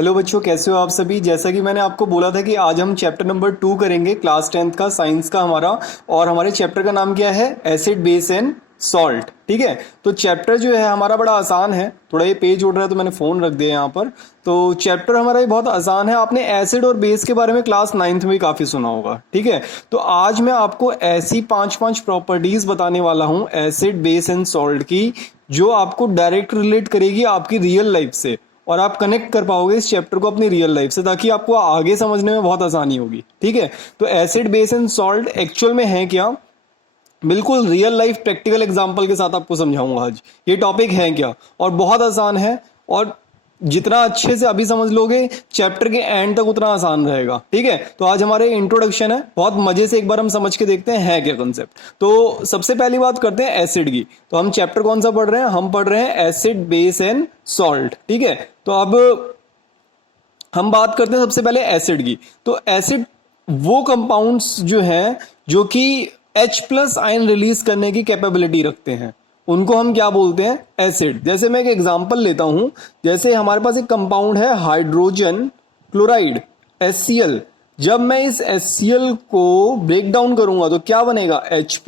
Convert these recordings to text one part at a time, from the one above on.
Hello बच्चों, कैसे हो आप सभी। जैसा कि मैंने आपको बोला था कि आज हम चैप्टर नंबर 2 करेंगे, क्लास 10th का साइंस का हमारा। और हमारे चैप्टर का नाम क्या है? Acid base and salt. ठीक है, तो चैप्टर जो है हमारा बड़ा आसान है। थोड़ा ये पेज उड़ रहा है तो मैंने फ़ोन रख दिया यहाँ पर। तो चैप्टर हमारा ये बहुत आसान है। आपने एसिड और बेस के बारे में क्लास 9th में भी काफ़ी सुना होगा। ठीक है, तो आज मैं आपको ऐसी पांच प्रॉपर्टीज बताने वाला हूँ एसिड बेस एंड सॉल्ट की, जो आपको डायरेक्ट रिलेट करेगी आपकी रियल लाइफ से, और आप कनेक्ट कर पाओगे इस चैप्टर को अपनी रियल लाइफ से, ताकि आपको आगे समझने में बहुत आसानी होगी। ठीक है, तो acid base and salt actual में है क्या, बिल्कुल रियल लाइफ प्रैक्टिकल एग्जांपल के साथ आपको समझाऊंगा आज ये टॉपिक है क्या। और बहुत आसान है, और जितना अच्छे से अभी समझ लोगे चैप्टर के एंड तक उतना आसान रहेगा। ठीक है, तो आज हमारे इंट्रोडक्शन है, बहुत मजे से एक बार हम समझ के देखते हैं है क्या कंसेप्ट। तो सबसे पहली बात करते हैं एसिड की। तो हम चैप्टर कौन सा पढ़ रहे हैं? हम पढ़ रहे हैं एसिड बेस एंड सॉल्ट। ठीक है, तो अब हम बात करते हैं सबसे पहले एसिड की। तो एसिड वो कंपाउंड्स जो हैं जो कि H+ आयन रिलीज करने की कैपेबिलिटी रखते हैं, उनको हम क्या बोलते हैं? एसिड। जैसे मैं एक एग्जांपल लेता हूं, जैसे हमारे पास एक कंपाउंड है हाइड्रोजन क्लोराइड HCl। जब मैं इस HCl को ब्रेक डाउन करूंगा तो क्या बनेगा? H+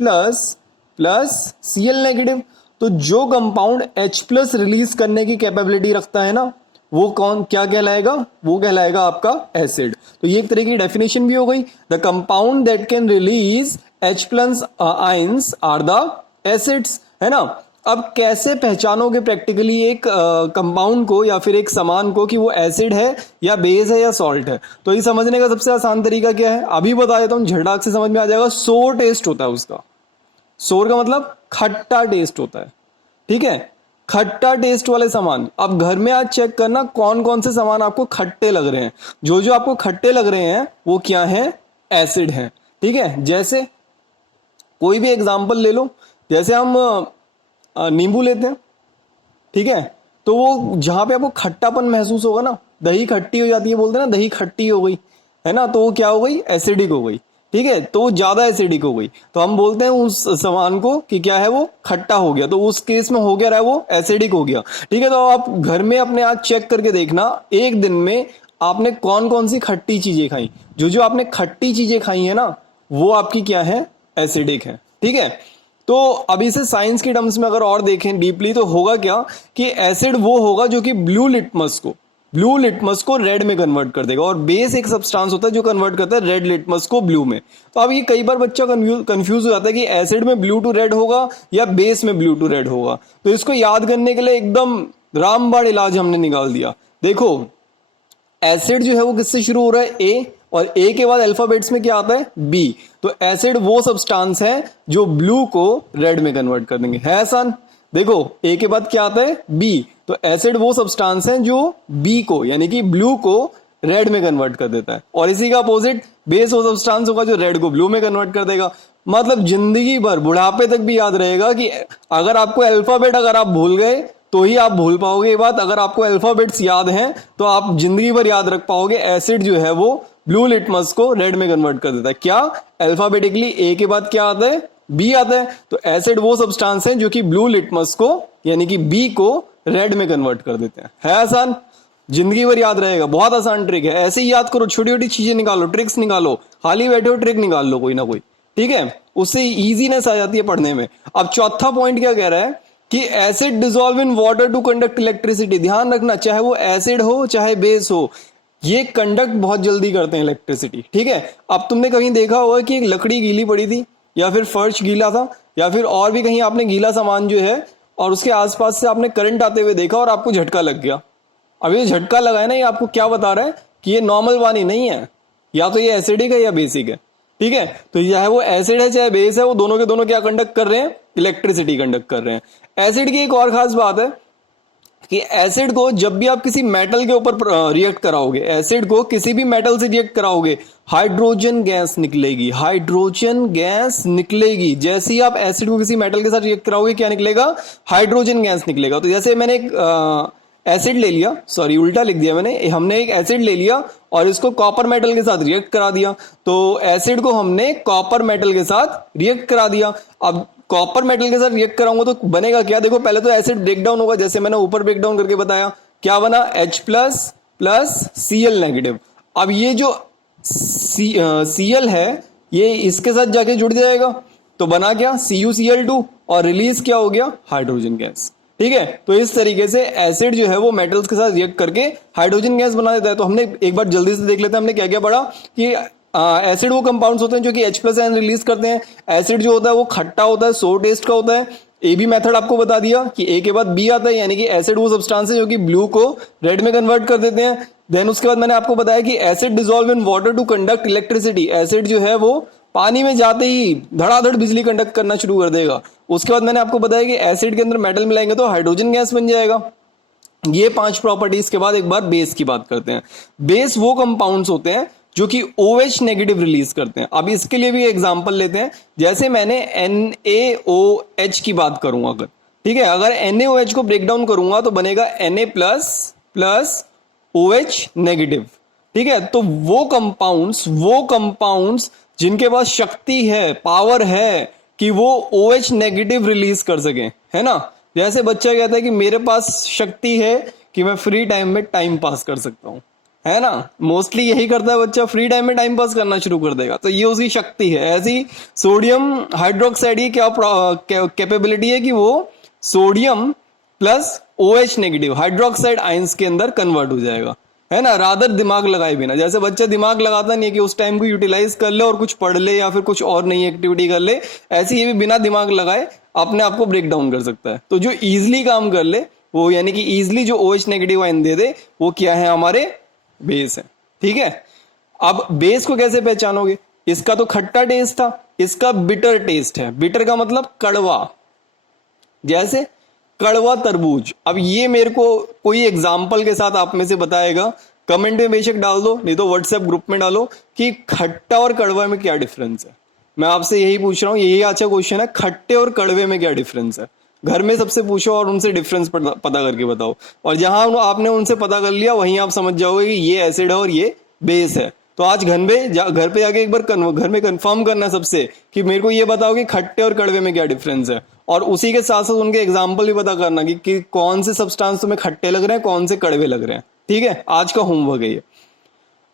Cl negative. तो जो कंपाउंड H+ रिलीज करने की कैपेबिलिटी रखता है ना, वो कौन क्या कहलाएगा? वो कहलाएगा आपका एसिड। तो ये एक तरह की डेफिनेशन भी हो गई। The compound that can release H+ ions are the acids, है ना। अब कैसे पहचानोगे प्रैक्टिकली एक कंपाउंड को या फिर एक सामान को कि वो एसिड है या बेस है या सॉल्ट है? तो ये समझने का सबसे आसान तरीका क्या है, अभी बता देता हूं, झटाक से समझ में आ जाएगा। सोर टेस्ट होता है उसका। सोर का मतलब खट्टा टेस्ट होता है। ठीक है, खट्टा टेस्ट वाले सामान। अब घर में आज चेक करना कौन कौन से सामान आपको खट्टे लग रहे हैं। जो जो आपको खट्टे लग रहे हैं वो क्या है? एसिड है। ठीक है, जैसे कोई भी एग्जांपल ले लो, जैसे हम नींबू लेते हैं। ठीक है, तो वो जहां पे आपको खट्टापन महसूस होगा ना, दही खट्टी हो जाती है, बोलते हैं ना दही खट्टी हो गई, है ना, तो वो क्या हो गई? एसिडिक हो गई। ठीक है, तो ज्यादा एसिडिक हो गई, तो हम बोलते हैं उस सामान को कि क्या है? वो खट्टा हो गया। तो उस केस में हो गया रहा है, वो एसिडिक हो गया। ठीक है, तो आप घर में अपने आज चेक करके देखना, एक दिन में आपने कौन कौन सी खट्टी चीजें खाई। जो जो आपने खट्टी चीजें खाई है ना, वो आपकी क्या है? एसिडिक है। ठीक है, तो अभी से साइंस के टर्म्स में अगर और देखें डीपली, तो होगा क्या कि एसिड वो होगा जो कि ब्लू लिटमस को रेड में कन्वर्ट कर देगा, और बेस एक सब्सटेंस होता है जो कन्वर्ट करता है रेड लिटमस को ब्लू में। तो अब ये कई बार बच्चा कंफ्यूज हो जाता है कि एसिड में ब्लू टू रेड होगा या बेस में ब्लू टू रेड होगा। तो इसको याद करने के लिए एकदम रामबाण इलाज हमने निकाल दिया। देखो, एसिड जो है वो किससे शुरू हो रहा है? ए, और ए के बाद अल्फाबेट्स में क्या आता है? बी। तो एसिड वो सब्सटेंस है जो ब्लू को रेड में कन्वर्ट कर देंगे, है आसान। देखो, ए के बाद क्या आता है? बी। तो एसिड वो सब्सटेंस है जो बी को, यानी कि ब्लू को रेड में कन्वर्ट कर देता है। और इसी का अपोजिट बेस वो सब्सटेंस होगा जो रेड को ब्लू में कन्वर्ट कर देगा। मतलब जिंदगी भर, बुढ़ापे तक भी याद रहेगा कि अगर आपको अल्फाबेट अगर आप भूल गए तो ही आप भूल पाओगे ये बात। अगर आपको अल्फाबेट्स याद हैं तो आप जिंदगी भर याद रख पाओगे, एसिड जो है वो ब्लू लिटमस को रेड में कन्वर्ट कर देता है। क्या? अल्फाबेटिकली ए के बाद क्या आता है? बी आता है। तो एसिड वो सब्सटेंस है जो कि ब्लू लिटमस को, यानी कि बी को रेड में कन्वर्ट कर देते हैं। है आसान, जिंदगी भर याद रहेगा, बहुत आसान ट्रिक है। ऐसे ही याद करो, छोटी छोटी चीजें निकालो, ट्रिक्स निकालो, खाली बैठे हो ट्रिक निकाल लो कोई ना कोई। ठीक है, उससे इजीनेस आ जाती है पढ़ने में। अब चौथा पॉइंट क्या कह रहा है कि acid dissolve in water to conduct electricity. ध्यान रखना, चाहे वो एसिड हो चाहे बेस हो, ये कंडक्ट बहुत जल्दी करते हैं इलेक्ट्रिसिटी। ठीक है, अब तुमने कहीं देखा होगा कि एक लकड़ी गीली पड़ी थी, या फिर फर्श गीला था, या फिर और भी कहीं आपने गीला सामान जो है और उसके आसपास से आपने करंट आते हुए देखा और आपको झटका लग गया। अब ये झटका लगा है ना, ये आपको क्या बता रहा है कि ये नॉर्मल पानी नहीं है, या तो ये एसिडिक है या बेसिक है। ठीक है, तो चाहे वो एसिड है चाहे बेस है, वो दोनों के दोनों क्या कंडक्ट कर रहे हैं? इलेक्ट्रिसिटी कंडक्ट कर रहे हैं। एसिड की एक और खास बात है कि एसिड को जब भी आप किसी मेटल के ऊपर रिएक्ट कराओगे, एसिड को किसी भी मेटल से रिएक्ट कराओगे, हाइड्रोजन गैस निकलेगी। हाइड्रोजन गैस निकलेगी। जैसे ही आप एसिड को किसी मेटल के साथ रिएक्ट कराओगे, क्या निकलेगा? हाइड्रोजन गैस निकलेगा। तो जैसे मैंने एक एसिड ले लिया, सॉरी उल्टा लिख दिया मैंने, हमने एक एसिड ले लिया और इसको कॉपर मेटल के साथ रिएक्ट करा दिया। तो एसिड को हमने कॉपर मेटल के साथ रिएक्ट करा दिया। अब कॉपर मेटल के साथ रिएक्ट कराऊंगा तो बनेगा क्या? देखो, पहले तो एसिड ब्रेक डाउन होगा, जैसे मैंने ऊपर ब्रेक डाउन करके बताया। क्या बना? H+ plus Cl negative. अब ये जो Cl है ये इसके साथ जाके जुड़ जाएगा, तो बना क्या CuCl2 और रिलीज क्या हो गया हाइड्रोजन गैस। ठीक है, तो इस तरीके से एसिड जो है वो मेटल्स के साथ रिएक्ट करके हाइड्रोजन गैस बना देता है। तो हमने एक बार जल्दी से देख लेते हैं हमने क्या क्या पढ़ा कि एसिड वो कंपाउंड्स होते हैं जो कि H+ आयन रिलीज करते हैं। एसिड जो होता है वो खट्टा होता है, सोर टेस्ट का होता है। ए बी मेथड आपको बता दिया कि ए के बाद बी आता है, यानी कि एसिड वो सब्सटेंस है जो कि ब्लू को रेड में कन्वर्ट कर देते हैं। देन उसके बाद मैंने आपको बताया कि acid dissolve in water to conduct electricity. Acid जो है वो पानी में जाते ही धड़ाधड़ बिजली कंडक्ट करना शुरू कर देगा। उसके बाद मैंने आपको बताया कि एसिड के अंदर मेटल मिलाएंगे तो हाइड्रोजन गैस बन जाएगा। ये 5 प्रॉपर्टीज के बाद एक बार बेस की बात करते हैं। बेस वो कंपाउंड्स होते हैं जो कि OH नेगेटिव रिलीज करते हैं। अब इसके लिए भी एग्जांपल लेते हैं, जैसे मैंने NaOH की बात करूंगा अगर, ठीक है, अगर NaOH को ब्रेक डाउन करूंगा तो बनेगा Na प्लस OH नेगेटिव। ठीक है, तो वो कंपाउंड्स जिनके पास शक्ति है, पावर है कि वो OH नेगेटिव रिलीज कर सके, है ना। जैसे बच्चा कहता है कि मेरे पास शक्ति है कि मैं फ्री टाइम में टाइम पास कर सकता हूं, है ना। मोस्टली यही करता है बच्चा, फ्री टाइम में टाइम पास करना शुरू कर देगा, तो ये उसकी शक्ति है। ऐसी सोडियम हाइड्रोक्साइड की क्या कैपेबिलिटी है कि वो sodium plus OH negative hydroxide ions के अंदर कन्वर्ट हो जाएगा, है ना, रादर दिमाग लगाए बिना। जैसे बच्चा दिमाग लगाता नहीं है कि उस टाइम को यूटिलाइज कर ले और कुछ पढ़ ले या फिर कुछ और नई एक्टिविटी कर ले, ऐसे ये भी बिना दिमाग लगाए अपने आप को ब्रेक डाउन कर सकता है। तो जो इजीली काम कर ले वो, यानी कि इजीली जो OH नेगेटिव आयन दे दे, वो क्या है, हमारे बेस है। ठीक है, अब बेस को कैसे पहचानोगे? इसका तो खट्टा टेस्ट था, इसका बिटर टेस्ट है। बिटर का मतलब कड़वा, जैसे कड़वा तरबूज। अब ये मेरे को कोई एग्जाम्पल के साथ आप में से बताएगा, कमेंट में बेशक डाल दो, नहीं तो व्हाट्सएप ग्रुप में डालो कि खट्टा और कड़वा में क्या डिफरेंस है। मैं आपसे यही पूछ रहा हूँ, यही अच्छा क्वेश्चन है, खट्टे और कड़वे में क्या डिफरेंस है। घर में सबसे पूछो और उनसे डिफरेंस पता करके बताओ, और जहां आपने उनसे पता कर लिया वहीं आप समझ जाओगे कि ये एसिड है और ये बेस है। तो आज घर पे जाके एक बार घर में कंफर्म करना सबसे कि मेरे को ये बताओ कि खट्टे और कड़वे में क्या डिफरेंस है, और उसी के साथ साथ उनके एग्जाम्पल भी पता करना कि कौन से सब्सटेंस तुम्हें खट्टे लग रहे हैं, कौन से कड़वे लग रहे हैं। ठीक है, आज का होमवर्क है ये।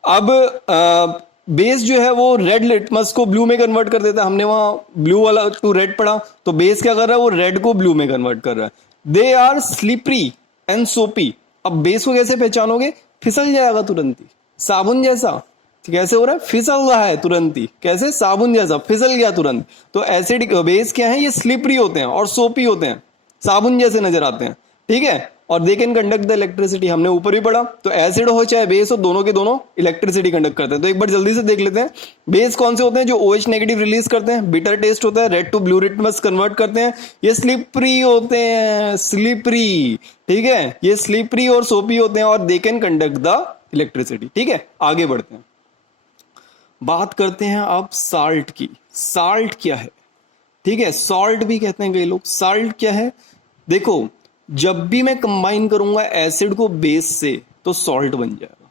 अब बेस जो है वो रेड लिटमस को ब्लू में कन्वर्ट कर देता है। हमने वहां ब्लू वाला टू रेड पढ़ा, तो बेस क्या कर रहा है, वो रेड को ब्लू में कन्वर्ट कर रहा है। दे आर स्लिपरी एंड सोपी। अब बेस को कैसे पहचानोगे? फिसल जाएगा तुरंत ही, साबुन जैसा। कैसे हो रहा है? फिसल रहा है तुरंत ही। कैसे? साबुन जैसा फिसल गया तुरंत। तो एसिड बेस क्या है, ये स्लिपरी होते हैं और सोपी होते हैं, साबुन जैसे नजर आते हैं। ठीक है, और they can conduct the electricity, हमने ऊपर भी पढ़ा। तो एसिड हो चाहे बेस हो, दोनों के दोनों इलेक्ट्रिसिटी कंडक्ट करते हैं। तो एक बार जल्दी से देख लेते हैं बेस कौन से होते हैं जो OH नेगेटिव रिलीज करते हैं, बिटर टेस्ट होता है, red to blue litmus convert करते हैं, ये स्लिपरी होते हैं, स्लिपरी। ठीक है, ये स्लिपरी और सोपी होते हैं और they can conduct the electricity. ठीक है, आगे बढ़ते हैं, बात करते हैं अब साल्ट की। साल्ट क्या है? ठीक है, सॉल्ट भी कहते हैं कई लोग। साल्ट क्या है? देखो, जब भी मैं कंबाइन करूंगा एसिड को बेस से तो सॉल्ट बन जाएगा,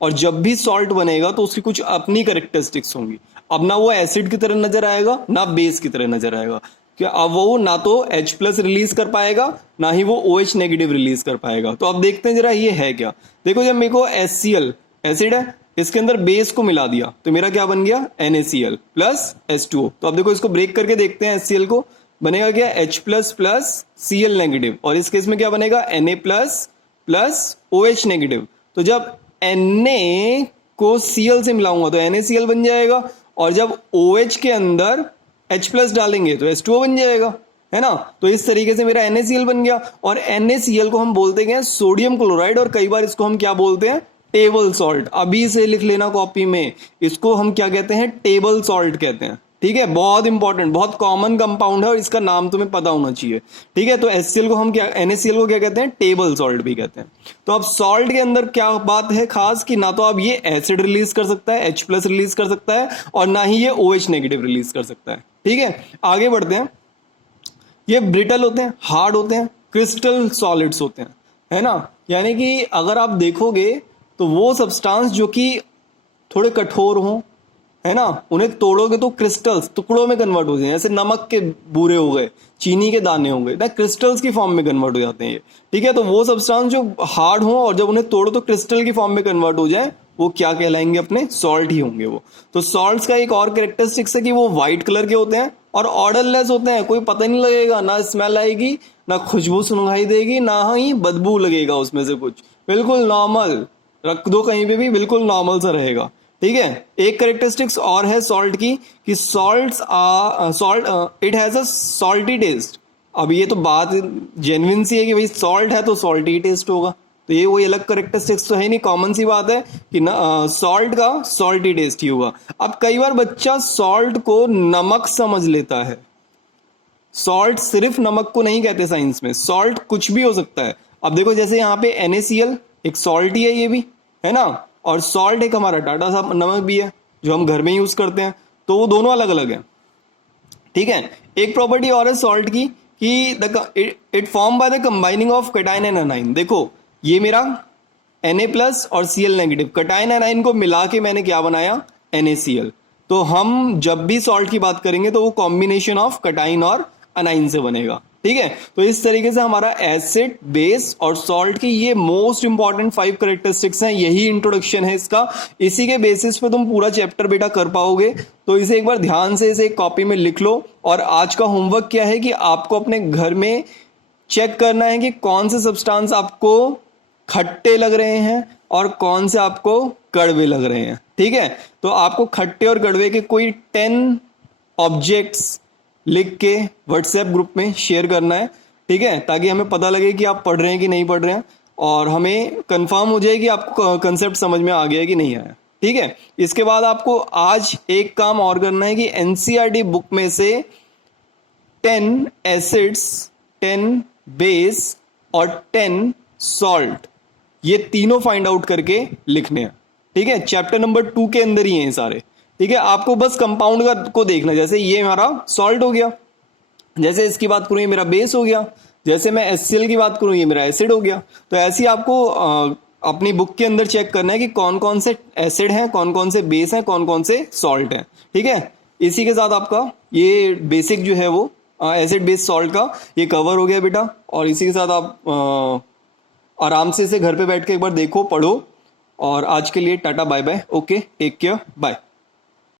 और जब भी सॉल्ट बनेगा तो उसकी कुछ अपनी कैरेक्टरिस्टिक्स होंगी। अब ना वो एसिड की तरह नजर आएगा ना बेस की तरह नजर आएगा, कि अब वो ना तो H+ रिलीज कर पाएगा ना ही वो OH नेगेटिव रिलीज कर पाएगा। तो अब देखते हैं जरा ये है क्या। देखो, जब मेरे को HCl एसिड है, इसके अंदर बेस को मिला दिया तो मेरा क्या बन गया, NaCl प्लस H2O। तो अब देखो इसको ब्रेक करके देखते हैं, HCl को बनेगा क्या, H+ प्लस Cl नेगेटिव, और इस केस में क्या बनेगा, Na प्लस OH नेगेटिव। तो जब Na को Cl से मिलाऊंगा तो NaCl बन जाएगा, और जब OH के अंदर H+ डालेंगे तो H2O बन जाएगा, है ना। तो इस तरीके से मेरा NaCl बन गया, और NaCl को हम बोलते हैं सोडियम क्लोराइड, और कई बार इसको हम क्या बोलते हैं, टेबल सॉल्ट। अभी से लिख लेना कॉपी में, इसको हम क्या कहते हैं, टेबल सॉल्ट कहते हैं। ठीक है, बहुत इंपॉर्टेंट, बहुत कॉमन कंपाउंड है और इसका नाम तुम्हें पता होना चाहिए। ठीक है, तो HCl को हम क्या, NaCl को क्या कहते हैं, टेबल सॉल्ट भी कहते हैं। तो अब सॉल्ट के अंदर क्या बात है खास, कि ना तो अब ये एसिड रिलीज कर सकता है, H+ रिलीज कर सकता है, और ना ही ये OH नेगेटिव रिलीज कर सकता है। ठीक है, आगे बढ़ते हैं। ये ब्रिटल होते हैं, हार्ड होते हैं, क्रिस्टल सॉलिड्स होते हैं, है ना। यानी कि अगर आप देखोगे तो वो सब्सटेंस जो कि थोड़े कठोर हों, है ना, उन्हें तोड़ोगे तो क्रिस्टल्स टुकड़ों में कन्वर्ट हो जाएंगे, जैसे नमक के बूरे हो गए, चीनी के दाने हो गए ना, क्रिस्टल्स की फॉर्म में कन्वर्ट हो जाते हैं ये। ठीक है, तो वो सब्सटेंस जो हार्ड हो और जब उन्हें तोड़ो तो क्रिस्टल की फॉर्म में कन्वर्ट हो जाए, वो क्या कहलाएंगे अपने, सॉल्ट ही होंगे वो। तो सॉल्ट्स का एक और कैरेक्टरिस्टिक्स है कि वो व्हाइट कलर के होते हैं और ऑर्डरलेस होते हैं, कोई पता नहीं लगेगा, ना स्मेल आएगी, ना खुशबू सुनाई देगी, ना ही बदबू लगेगा उसमें से कुछ, बिल्कुल नॉर्मल, रख दो कहीं पे भी बिल्कुल नॉर्मल सा रहेगा। ठीक है, एक कैरेक्टरिस्टिक्स और है सॉल्ट की कि salt it has a salty taste. अब ये तो बात जेन्युइन सी है कि भाई सॉल्ट है तो सॉल्टी टेस्ट होगा, तो ये कोई अलग कैरेक्टरिस्टिक्स तो है नहीं, कॉमन सी बात है कि सॉल्ट का सॉल्टी टेस्ट ही होगा। अब कई बार बच्चा सॉल्ट को नमक समझ लेता है, सॉल्ट सिर्फ नमक को नहीं कहते साइंस में, सॉल्ट कुछ भी हो सकता है। अब देखो जैसे यहाँ पे NaCl एक सॉल्ट ही है, ये भी है ना, और सॉल्ट एक हमारा टाटा सा नमक भी है जो हम घर में यूज करते हैं, तो वो दोनों अलग अलग है। ठीक है, एक प्रॉपर्टी और है सॉल्ट की कि it form by the combining of cation and A9. देखो ये मेरा Na+ और Cl-, कैटायन एनाइन को मिला के मैंने क्या बनाया, NaCl। तो हम जब भी सॉल्ट की बात करेंगे तो वो कॉम्बिनेशन ऑफ कैटायन और एनाइन से बनेगा। ठीक है, तो इस तरीके से हमारा एसिड, बेस और सॉल्ट की ये मोस्ट इंपॉर्टेंट 5 कैरेक्टरिस्टिक्स हैं, यही इंट्रोडक्शन है इसका। इसी के बेसिस पे तुम पूरा चैप्टर बेटा कर पाओगे, तो इसे एक बार ध्यान से इसे एक कॉपी में लिख लो। और आज का होमवर्क क्या है कि आपको अपने घर में चेक करना है कि कौन से सब्सटेंस आपको खट्टे लग रहे हैं और कौन से आपको कड़वे लग रहे हैं। ठीक है, तो आपको खट्टे और कड़वे के कोई 10 ऑब्जेक्ट्स लिख के व्हाट्सएप ग्रुप में शेयर करना है। ठीक है, ताकि हमें पता लगे कि आप पढ़ रहे हैं कि नहीं पढ़ रहे हैं, और हमें कंफर्म हो जाए कि आपको कंसेप्ट समझ में आ गया है कि नहीं आया। ठीक है, इसके बाद आपको आज एक काम और करना है कि NCERT बुक में से 10 एसिड्स, 10 बेस और 10 सॉल्ट, ये तीनों फाइंड आउट करके लिखने हैं। ठीक है, चैप्टर नंबर 2 के अंदर ही हैं सारे। ठीक है, आपको बस कंपाउंड का को देखना, जैसे ये हमारा सॉल्ट हो गया, जैसे इसकी बात करूं ये मेरा बेस हो गया, जैसे मैं HCl की बात करूं ये मेरा एसिड हो गया। तो ऐसे ही आपको अपनी बुक के अंदर चेक करना है कि कौन कौन से एसिड हैं, कौन कौन से बेस हैं, कौन कौन से सॉल्ट हैं। ठीक है, इसी के साथ आपका ये बेसिक जो है वो एसिड बेस सॉल्ट का ये कवर हो गया बेटा। और इसी के साथ आप आराम से इसे घर पे बैठ के एक बार देखो, पढ़ो। और आज के लिए tata bye bye, okay, take care, bye.